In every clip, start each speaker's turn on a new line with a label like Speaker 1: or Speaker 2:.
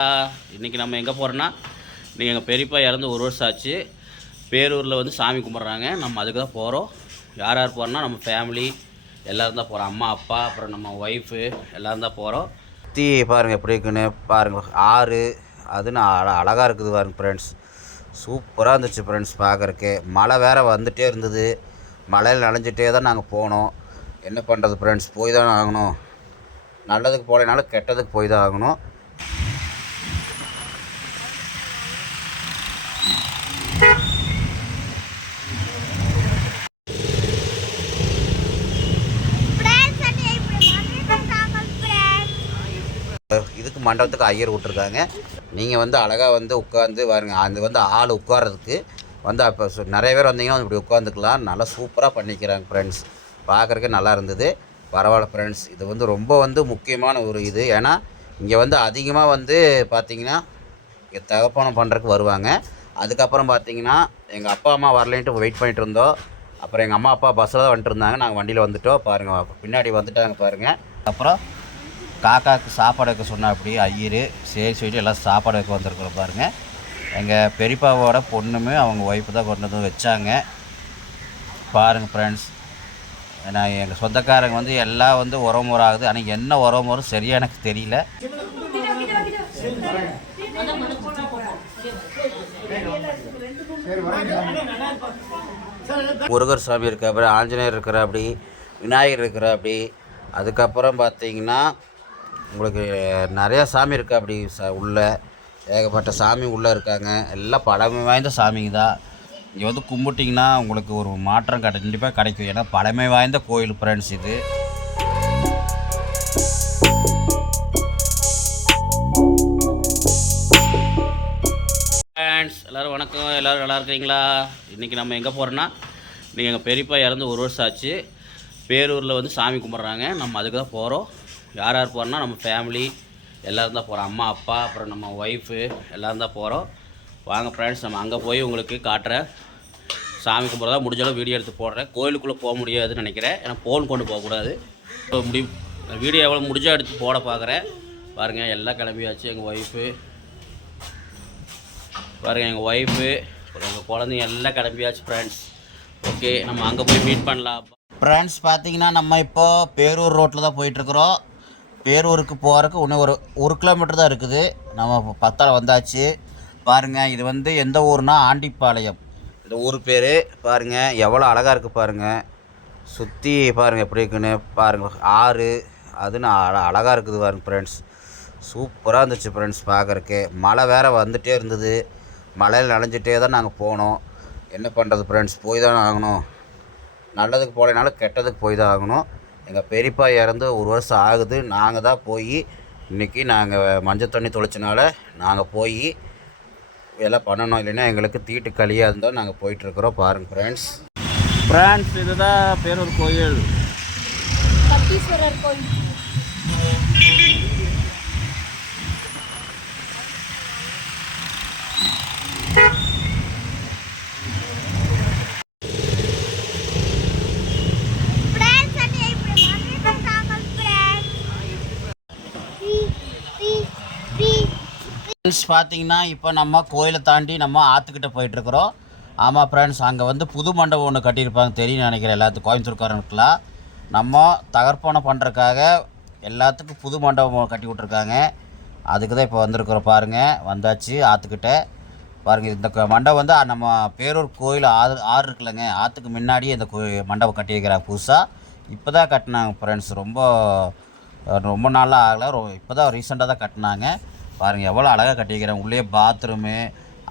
Speaker 1: இன்றைக்கி நம்ம எங்கே போகிறோன்னா நீங்கள் எங்கள் பெரியப்பா இறந்து ஒரு வருஷம் ஆச்சு. பேரூரில் வந்து சாமி கும்பிட்றாங்க. நம்ம அதுக்கு தான் போகிறோம் யார் யார் போகிறோன்னா நம்ம ஃபேமிலி எல்லோரும் தான் போகிறோம் அம்மா அப்பா அப்புறம் நம்ம ஒய்ஃபு எல்லோரும் தான் போகிறோம்
Speaker 2: தீ பாருங்கள் எப்படி இருக்குன்னு பாருங்கள் ஆறு அதுன்னு அழ அழகாக இருக்குது பாருங்க ஃப்ரெண்ட்ஸ் சூப்பராக இருந்துச்சு ஃப்ரெண்ட்ஸ் பார்க்குறக்கு மழை வேறு வந்துகிட்டே இருந்தது. மழையில் நனைஞ்சிட்டே தான் நாங்கள் போனோம். என்ன பண்ணுறது ஃப்ரெண்ட்ஸ் போய் தான் ஆகணும். நல்லதுக்கு போகலைனாலும் கெட்டதுக்கு போய் தான் ஆகணும்
Speaker 3: ஃப்ரெண்ட்ஸ் அண்ட் இப்படி வந்துட்டாங்க ஃப்ரெண்ட்ஸ்
Speaker 2: மண்டபத்துக்கு ஐயர் விட்ருக்காங்க நீங்கள் வந்து அழகாக வந்து உட்காந்து பாருங்க. அது வந்து ஆள் உட்கார்றதுக்கு வந்து அப்போ சு- நிறைய பேர் வந்தீங்கன்னா வந்து இப்படி உட்காந்துக்கலாம் நல்லா சூப்பராக பண்ணிக்கிறாங்க ஃப்ரெண்ட்ஸ் பார்க்குறக்கே நல்லா இருந்தது. பரவாயில்ல ஃப்ரெண்ட்ஸ் இது வந்து ரொம்ப வந்து முக்கியமான ஒரு இது. ஏன்னா இங்கே வந்து அதிகமாக வந்து பார்த்தீங்கன்னா இங்கே தகப்பணம் பண்ணுறதுக்கு வருவாங்க. அதுக்கப்புறம் பார்த்தீங்கன்னா எங்கள் அப்பா அம்மா வரலன்ட்டு வெயிட் பண்ணிட்டு இருந்தோம். அப்புறம் எங்கள் அம்மா அப்பா பஸ்ஸில் தான் வந்துட்டு இருந்தாங்க. நாங்கள் வண்டியில் வந்துட்டோம். பாருங்கள் பின்னாடி வந்துட்டாங்க பாருங்கள் அப்புறம் காக்காவுக்கு சாப்பாடு வைக்க சொன்னா அப்படி ஐயர் சரி சொல்லிட்டு எல்லாம் சாப்பாடு வைக்க வந்திருக்கிறோம் பாருங்கள் எங்கள் பெரியப்பாவோட பொண்ணுமே அவங்க ஒய்ஃபு தான் கொண்டு வந்து வச்சாங்க. பாருங்கள் ஃப்ரெண்ட்ஸ் நான் எங்கள் சொந்தக்காரங்க வந்து எல்லாம் வந்து உரமுறை ஆகுது. ஆனால் என்ன உரமுறை சரியாக எனக்கு தெரியல. முருகர் சாமி இருக்கிற அப்படி ஆஞ்சநேயர் இருக்கிற அப்படி விநாயகர் இருக்கிற அப்படி. அதுக்கப்புறம் பார்த்தீங்கன்னா உங்களுக்கு நிறையா சாமி இருக்கா அப்படி ச உள்ள. ஏகப்பட்ட சாமி உள்ளே இருக்காங்க. எல்லாம் பழமை வாய்ந்த சாமிங்க தான். இங்கே வந்து கும்பிட்டிங்கன்னா உங்களுக்கு ஒரு மாற்றம் கண்டிப்பாக கிடைக்கும். ஏன்னா பழமை வாய்ந்த கோயில் ஃப்ரெண்ட்ஸ் இது.
Speaker 1: ஃப்ரெண்ட்ஸ் எல்லோரும் வணக்கம். எல்லோரும் நல்லா இருக்கிறீங்களா? இன்றைக்கி நம்ம எங்கே போகிறோன்னா நீங்கள் எங்கள் பெரியப்பா இறந்து ஒரு வருஷம் ஆச்சு. பேரூரில் வந்து சாமி கும்பிட்றாங்க. நம்ம அதுக்கு தான் போகிறோம் யார் யார் போகிறோன்னா நம்ம ஃபேமிலி எல்லோரும் தான் போகிறோம் அம்மா அப்பா அப்புறம் நம்ம ஒய்ஃபு எல்லோரும் தான் போகிறோம் வாங்க ஃப்ரெண்ட்ஸ் நம்ம அங்கே போய் உங்களுக்கு காட்டுறேன். சாமி கும்பிட்றதா முடிஞ்ச வீடியோ எடுத்து போடுறேன். கோயிலுக்குள்ளே போக முடியாதுன்னு நினைக்கிறேன். ஏன்னா ஃபோன் கொண்டு போகக்கூடாது இப்போ முடி வீடியோ எவ்வளோ முடிஞ்சால் எடுத்து போட பார்க்குறேன் பாருங்கள் எல்லாம் கிளம்பியாச்சு. எங்கள் ஒய்ஃபு பாருங்கள் எங்கள் ஒய்ஃபு எங்கள் குழந்தைங்க எல்லாம் கிளம்பியாச்சு ஃப்ரெண்ட்ஸ் ஓகே நம்ம அங்கே போய் மீட் பண்ணலாம்.
Speaker 2: ஃப்ரெண்ட்ஸ் பார்த்தீங்கன்னா நம்ம இப்போ பேரூர் ரோட்டில் தான் போயிட்டுருக்குறோம் பேரூருக்கு போகிறதுக்கு இன்னும் ஒரு ஒரு கிலோமீட்டர் தான் இருக்குது. நம்ம பத்தால் வந்தாச்சு. பாருங்கள் இது வந்து எந்த ஊர்னா ஆண்டிப்பாளையம். இந்த ஊர் பேர் பாருங்கள் எவ்வளோ அழகாக இருக்குது பாருங்கள் சுற்றி பாருங்கள் எப்படி இருக்குன்னு பாருங்கள் ஆறு அதுன்னு அழ அழகாக இருக்குது பாருங்கள் ஃப்ரெண்ட்ஸ் சூப்பராக இருந்துச்சு ஃப்ரெண்ட்ஸ் பார்க்குறக்கு மழை வேறு வந்துகிட்டே இருந்தது. மழையில் நனைஞ்சிட்டே தான் நாங்கள் போனோம். என்ன பண்ணுறது ஃப்ரெண்ட்ஸ் போய் தான் ஆகணும். நல்லதுக்கு போகலைனாலும் கெட்டதுக்கு போய் தான் ஆகணும். எங்கள் பெரியப்பா இறந்து ஒரு வருஷம் ஆகுது. நாங்கள் தான் போய் இன்றைக்கி நாங்கள் மஞ்சள் தண்ணி தொளிச்சனால நாங்கள் போய் எல்லாம் பண்ணணும். இல்லைன்னா எங்களுக்கு தீட்டு களியாக இருந்தால் நாங்கள் போயிட்டுருக்குறோம். பாருங்கள் ஃப்ரெண்ட்ஸ்
Speaker 1: ஃப்ரெண்ட்ஸ் இதுதான் பேரூர் கோயில்.
Speaker 3: கோயில் ஃப்ரெண்ட்ஸ் அண்ட் இப்படி வந்துட்டாங்க friends B B B
Speaker 2: friends பார்த்தீங்கன்னா இப்போ நம்ம கோயிலை தாண்டி நம்ம ஆற்றுக்கிட்ட போயிட்டுருக்குறோம். ஆமாம் ஃப்ரெண்ட்ஸ் அங்கே வந்து புது மண்டபம் ஒன்று கட்டியிருப்பாங்க. தெரியும் நினைக்கிறேன் எல்லாத்துக்கும் கோயம்புத்தூர்காரனுக்குலாம் நம்ம தகர்ப்பணம் பண்ணுறக்காக எல்லாத்துக்கும் புது மண்டபம் கட்டி விட்ருக்காங்க அதுக்கு தான் இப்போ வந்திருக்குறோம் பாருங்கள் வந்தாச்சு ஆற்றுக்கிட்ட பாருங்கள் இந்த மண்டபம் வந்து நம்ம பேரூர் கோயில் ஆறு ஆறு இருக்குல்லங்க. ஆற்றுக்கு முன்னாடியே இந்த கோயில் மண்டபம் கட்டியிருக்கிறாங்க புதுசாக இப்போ தான் கட்டினாங்க ஃப்ரெண்ட்ஸ் ரொம்ப ரொம்ப நாளாக ஆகலை. ரொ இப்போ தான் ரீசெண்டாக தான் கட்டினாங்க. பாருங்கள் எவ்வளோ அழகாக கட்டியிருக்கிறாங்க உள்ளே பாத்ரூமு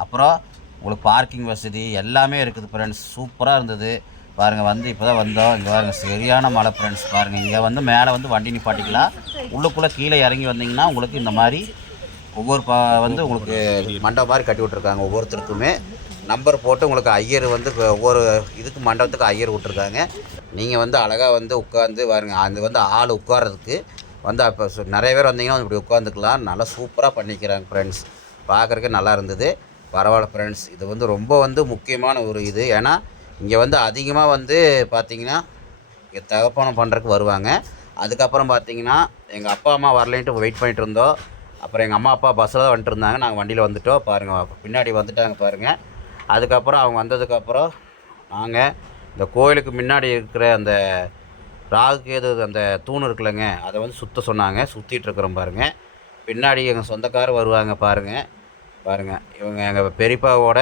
Speaker 2: அப்புறம் உங்களுக்கு பார்க்கிங் வசதி எல்லாமே இருக்குது ஃப்ரெண்ட்ஸ் சூப்பராக இருந்தது. பாருங்கள் வந்து இப்போ தான் வந்தோம். இங்கே பாருங்கள் சரியான மழை ஃப்ரெண்ட்ஸ் பாருங்கள் இங்கே வந்து மேலே வந்து வண்டி நிப்பாட்டிக்கலாம். உள்ளுக்குள்ளே கீழே இறங்கி வந்தீங்கன்னா உங்களுக்கு இந்த மாதிரி ஒவ்வொரு பா வந்து உங்களுக்கு மண்டபம் மாதிரி கட்டி விட்ருக்காங்க ஒவ்வொருத்தருக்குமே. நம்பர் போட்டு உங்களுக்கு ஐயர் வந்து ஒவ்வொரு இதுக்கு மண்டபத்துக்கு ஐயர் விட்ருக்காங்க நீங்கள் வந்து அழகாக வந்து உட்காந்து பாருங்கள் அது வந்து ஆள் உட்கார்றதுக்கு வந்து அப்போ சு- நிறைய பேர் வந்தீங்கன்னா வந்து இப்படி உட்காந்துக்கலாம் நல்லா சூப்பராக பண்ணிக்கிறாங்க ஃப்ரெண்ட்ஸ் பார்க்குறக்கு நல்லா இருந்தது. பரவாயில்ல ஃப்ரெண்ட்ஸ் இது வந்து ரொம்ப வந்து முக்கியமான ஒரு இது. ஏன்னா இங்கே வந்து அதிகமாக வந்து பார்த்தீங்கன்னா இங்கே தகப்பணம் பண்ணுறதுக்கு வருவாங்க. அதுக்கப்புறம் பார்த்தீங்கன்னா எங்கள் அப்பா அம்மா வரலன்ட்டு வெயிட் பண்ணிட்டு இருந்தோம். அப்புறம் எங்கள் அம்மா அப்பா பஸ்ஸில் தான் வந்துட்டு இருந்தாங்க. நாங்கள் வண்டியில் வந்துட்டோம். பாருங்கள் பின்னாடி வந்துட்டாங்க பாருங்கள் அதுக்கப்புறம் அவங்க வந்ததுக்கப்புறம் நாங்கள் இந்த கோயிலுக்கு முன்னாடி இருக்கிற அந்த ராகுகேது அந்த தூண் இருக்குல்லங்க அதை வந்து சுத்த சொன்னாங்க சுற்றிட்டுருக்குறோம் பாருங்கள் பின்னாடி எங்கள் சொந்தக்காரர் வருவாங்க பாருங்கள் பாருங்கள் இவங்க எங்கள் பெரியப்பாவோட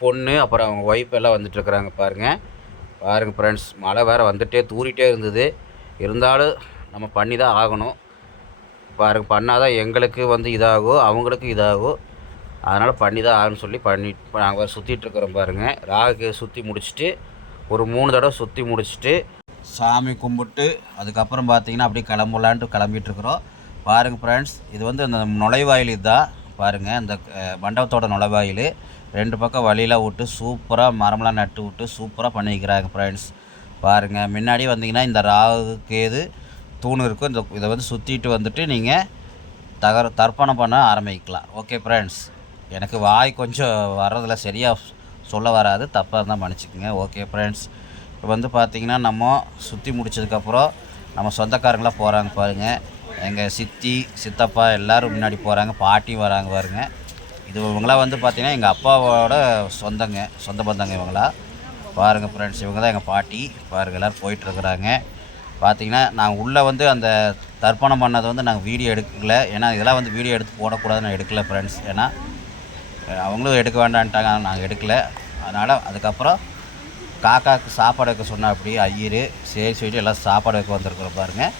Speaker 2: பொண்ணு அப்புறம் அவங்க ஒய்ஃப் எல்லாம் வந்துட்டுருக்குறாங்க பாருங்கள் பாருங்கள் ஃப்ரெண்ட்ஸ் மழை வேறு வந்துகிட்டே தூரிகிட்டே இருந்தது. இருந்தாலும் நம்ம பண்ணி தான் ஆகணும். பாருங்கள் பண்ணால் தான் எங்களுக்கு வந்து இதாகும் அவங்களுக்கு இதாகும் அதனால் பண்ணி தான் ஆகணும்னு சொல்லி பண்ணி நாங்கள் சுற்றிட்டுருக்குறோம் பாருங்கள் ராகுக்கு சுற்றி முடிச்சுட்டு ஒரு மூணு தடவை சுற்றி முடிச்சுட்டு சாமி கும்பிட்டு அதுக்கப்புறம் பார்த்தீங்கன்னா அப்படியே கிளம்பலான்ட்டு கிளம்பிகிட்ருக்குறோம் பாருங்கள் ஃப்ரெண்ட்ஸ் இது வந்து அந்த நுழைவாயில் இதுதான் பாருங்கள் இந்த மண்டபத்தோட நுழைவாயில். ரெண்டு பக்கம் வழியெலாம் விட்டு சூப்பராக மரம்லாம் நட்டு விட்டு சூப்பராக பண்ணிக்கிறாங்க ஃப்ரெண்ட்ஸ் பாருங்கள் முன்னாடி வந்தீங்கன்னா இந்த ராகு கேது தூண் இருக்கும். இந்த இதை வந்து சுற்றிட்டு வந்துட்டு நீங்கள் தகர தர்ப்பணம் பண்ண ஆரம்பிக்கலாம். ஓகே ஃப்ரெண்ட்ஸ் எனக்கு வாய் கொஞ்சம் வர்றதில் சரியாக சொல்ல வராது. தப்பாக இருந்தால் மன்னிச்சுக்கோங்க. ஓகே ஃப்ரெண்ட்ஸ் வந்து பார்த்திங்கன்னா நம்ம சுற்றி முடிச்சதுக்கப்புறம் நம்ம சொந்தக்காரங்களாம் போகிறாங்க பாருங்கள் எங்கள் சித்தி சித்தப்பா எல்லோரும் முன்னாடி போகிறாங்க பாட்டியும் வராங்க பாருங்க. இது இவங்களாம் வந்து பார்த்திங்கன்னா எங்கள் அப்பாவோட சொந்தங்க சொந்த பந்தங்க இவங்களா. பாருங்கள் ஃப்ரெண்ட்ஸ் இவங்க தான் எங்கள் பாட்டி. பாருங்கள் எல்லோரும் போயிட்டுருக்குறாங்க. பார்த்தீங்கன்னா நாங்கள் உள்ளே வந்து அந்த தர்ப்பணம் பண்ணதை வந்து நாங்கள் வீடியோ எடுக்கல. ஏன்னா இதெல்லாம் வந்து வீடியோ எடுத்து போடக்கூடாதுன்னு நான் எடுக்கல ஃப்ரெண்ட்ஸ் ஏன்னா அவங்களும் எடுக்க வேண்டான்ட்டாங்க நாங்கள் எடுக்கல. அதனால் அதுக்கப்புறம் காக்காவுக்கு சாப்பாடு வைக்க சொன்ன அப்படி ஐயர் சரி சொல்லிட்டு எல்லாம் சாப்பாடு வைக்க வந்திருக்கிறோம் பாருங்கள்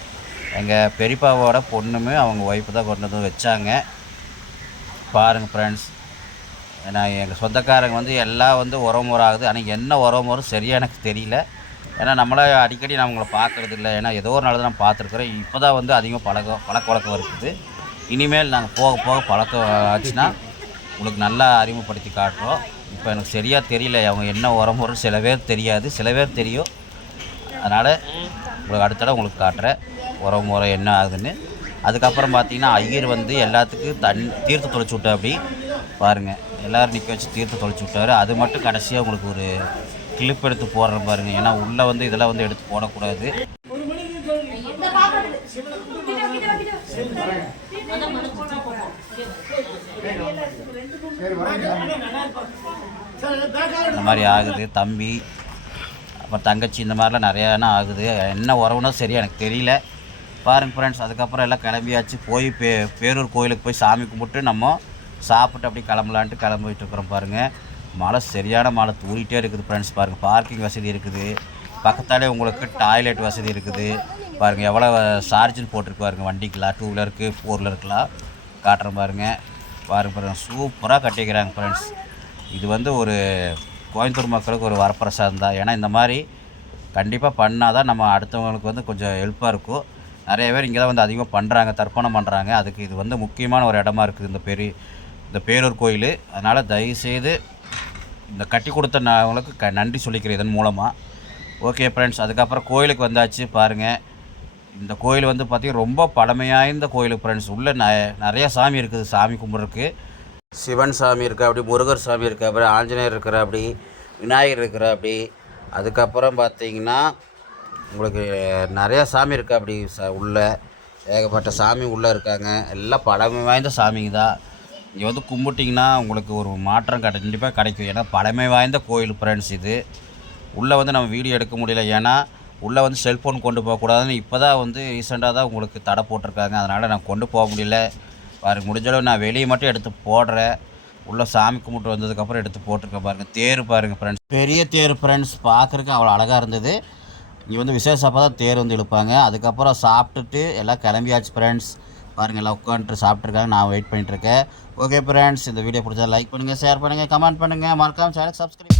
Speaker 2: எங்கள் பெரியப்பாவோட பொண்ணுமே அவங்க ஒய்ஃபு தான் கொண்டு வந்து வச்சாங்க. பாருங்கள் ஃப்ரெண்ட்ஸ் ஏன்னா எங்கள் சொந்தக்காரங்க வந்து எல்லாம் வந்து உறமுறை ஆகுது. ஆனால் என்ன உறமுறை சரியாக எனக்கு தெரியல. ஏன்னா நம்மளை அடிக்கடி நான் உங்களை பார்க்குறது இல்லை. ஏன்னா ஏதோ ஒரு நாள் தான் நான் பார்த்துருக்குறேன். இப்போ தான் வந்து அதிகமாக பழக்கம் பழக்க வழக்கம் இருக்குது. இனிமேல் நாங்கள் போக போக பழக்கம் ஆச்சுன்னா உங்களுக்கு நல்லா அறிமுகப்படுத்தி காட்டுறோம். இப்போ எனக்கு சரியாக தெரியல. அவங்க என்ன உறமுறை சில பேர் தெரியாது. சில பேர் தெரியும். அதனால் உங்களுக்கு அடுத்த உங்களுக்கு காட்டுறேன். உரம் முறை என்ன ஆகுதுன்னு. அதுக்கப்புறம் பார்த்தீங்கன்னா ஐயர் வந்து எல்லாத்துக்கும் தன் தீர்த்து தொலைச்சி விட்டா அப்படி பாருங்கள் எல்லோரும் நிற்க வச்சு தீர்த்து தொலைச்சி விட்டாரு. அது மட்டும் கடைசியாக உங்களுக்கு ஒரு கிளிப் எடுத்து போடுற பாருங்கள் ஏன்னா உள்ளே வந்து இதெல்லாம் வந்து எடுத்து போடக்கூடாது. இந்த மாதிரி ஆகுது தம்பி அப்புறம் தங்கச்சி இந்த மாதிரிலாம் நிறையா ஆகுது என்ன உறவுனோ சரியா எனக்கு தெரியல. பாருங்க ஃப்ரெண்ட்ஸ் அதுக்கப்புறம் எல்லாம் கிளம்பியாச்சு போய் பே பேரூர் கோயிலுக்கு போய் சாமி கும்பிட்டு நம்ம சாப்பிட்டு அப்படியே கிளம்பலான்ட்டு கிளம்பிட்டு இருக்கிறோம் பாருங்கள் மழை சரியான மழை தூரிகிட்டே இருக்குது ஃப்ரெண்ட்ஸ் பாருங்கள் பார்க்கிங் வசதி இருக்குது. பக்கத்தாலே உங்களுக்கு டாய்லெட் வசதி இருக்குது. பாருங்கள் எவ்வளோ சார்ஜுன்னு போட்டிருக்கு பாருங்கள் வண்டிக்கெலாம். டூ வீலருக்கு ஃபோர் வீலருக்குலாம் காட்டுறேன் பாருங்கள் பாருங்கள் பாருங்கள் சூப்பராக கட்டிக்கிறாங்க ஃப்ரெண்ட்ஸ் இது வந்து ஒரு கோயம்புத்தூர் மக்களுக்கு ஒரு வரப்பிரசாதம் தான். ஏன்னா இந்த மாதிரி கண்டிப்பாக பண்ணால் தான் நம்ம அடுத்தவங்களுக்கு வந்து கொஞ்சம் ஹெல்ப்பாக இருக்கும். நிறைய பேர் இங்கே தான் வந்து அதிகமாக பண்ணுறாங்க தர்ப்பணம் பண்ணுறாங்க அதுக்கு இது வந்து முக்கியமான ஒரு இடமா இருக்குது இந்த பெரிய இந்த பேரூர் கோயில். அதனால் தயவுசெய்து இந்த கட்டி கொடுத்த நான் அவங்களுக்கு க நன்றி சொல்லிக்கிறேன் இதன் மூலமாக ஓகே ஃப்ரெண்ட்ஸ் அதுக்கப்புறம் கோயிலுக்கு வந்தாச்சு. பாருங்கள் இந்த கோயில் வந்து பார்த்திங்கன்னா ரொம்ப பழமையாய்ந்த கோயில் ஃப்ரெண்ட்ஸ் உள்ளே ந நிறையா சாமி இருக்குது. சாமி கும்பிட்றதுக்கு. சிவன் சாமி இருக்கா அப்படி முருகர் சாமி இருக்கா அப்படி ஆஞ்சநேயர் இருக்கிற அப்படி விநாயகர் இருக்கிற அப்படி. அதுக்கப்புறம் பார்த்தீங்கன்னா உங்களுக்கு நிறையா சாமி இருக்கா அப்படி. ச உள்ள ஏகப்பட்ட சாமி உள்ளே இருக்காங்க. எல்லாம் பழமை வாய்ந்த சாமிங்க தான் இங்கே வந்து கும்பிட்டிங்கன்னா உங்களுக்கு ஒரு மாற்றம் கண்டிப்பாக கிடைக்கும். ஏன்னா பழமை வாய்ந்த கோயில் ஃப்ரெண்ட்ஸ் இது. உள்ளே வந்து நம்ம வீடியோ எடுக்க முடியல. ஏன்னா உள்ளே வந்து செல்ஃபோன் கொண்டு போகக்கூடாதுன்னு இப்போ தான் வந்து ரீசெண்டாக தான் உங்களுக்கு தடை போட்டிருக்காங்க. அதனால் நான் கொண்டு போக முடியல. பாருங்க முடிஞ்சளவு நான் வெளியே மட்டும் எடுத்து போடுறேன். உள்ளே சாமி கும்பிட்டு வந்ததுக்கப்புறம் எடுத்து போட்டிருக்கேன் பாருங்கள் தேர் பாருங்கள் ஃப்ரெண்ட்ஸ் பெரிய தேர் ஃப்ரெண்ட்ஸ் பார்க்குறதுக்கு அவ்வளோ அழகாக இருந்தது. இங்கே வந்து விசேஷப்போ தான் தேர் வந்து இழுப்பாங்க. அதுக்கப்புறம் சாப்பிட்டுட்டு எல்லாம் கிளம்பியாச்சு ஃப்ரெண்ட்ஸ் பாருங்கள் எல்லாம் உட்காந்துட்டு சாப்பிட்ருக்காங்க நான் வெயிட் பண்ணிட்டுருக்கேன் ஓகே ஃப்ரெண்ட்ஸ் இந்த வீடியோ பிடிச்சா லைக் பண்ணுங்கள் ஷேர் பண்ணுங்கள் கமெண்ட் பண்ணுங்கள் மறக்காமல் சேனல் சப்ஸ்கிரைப்